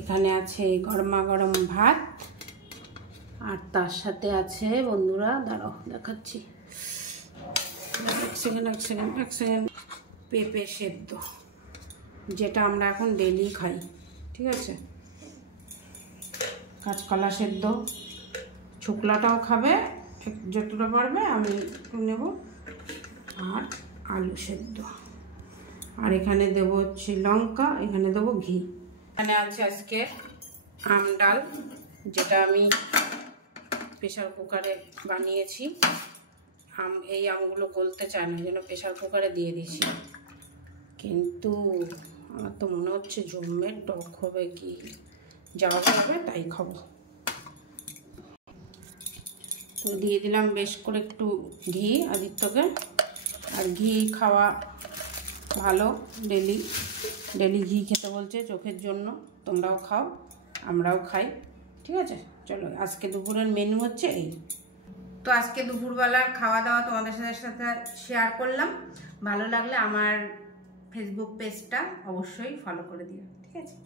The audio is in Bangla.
এখানে আছে গরমা গরম ভাত, আর তার সাথে আছে বন্ধুরা, দাঁড়াও দেখাচ্ছি, এক সেকেন্ড, পেঁপে সেদ্ধ, যেটা আমরা এখন ডেলি খাই, ঠিক আছে। কাঁচকলা সেদ্ধ, শুকলাটাও খাবে যতটা পারবে, আমি একটু নেব, আর আলু সেদ্ধ, আর এখানে দেবো হচ্ছে লঙ্কা, এখানে দেবো ঘি। এখানে আছে আজকে আম ডাল, যেটা আমি প্রেশার কুকারে বানিয়েছি। এই আমগুলো গলতে চায় না, যেন প্রেশার কুকারে দিয়ে দিয়েছি, কিন্তু আমার তো মনে হচ্ছে জমে টক হবে, কি যাওয়া হবে, তাই খাবো। তো দিয়ে দিলাম বেশ করে একটু ঘি আদিত্যকে, আর ঘি খাওয়া ভালো, ডেলি ঘি খেতে বলছে চোখের জন্য, তোমরাও খাও, আমরাও খাই, ঠিক আছে। চলো, আজকে দুপুরের মেনু হচ্ছে এই। তো আজকে দুপুরবেলার খাওয়া দাওয়া তোমাদের সাথে শেয়ার করলাম। ভালো লাগলে আমার ফেসবুক পেজটা অবশ্যই ফলো করে দিও, ঠিক আছে।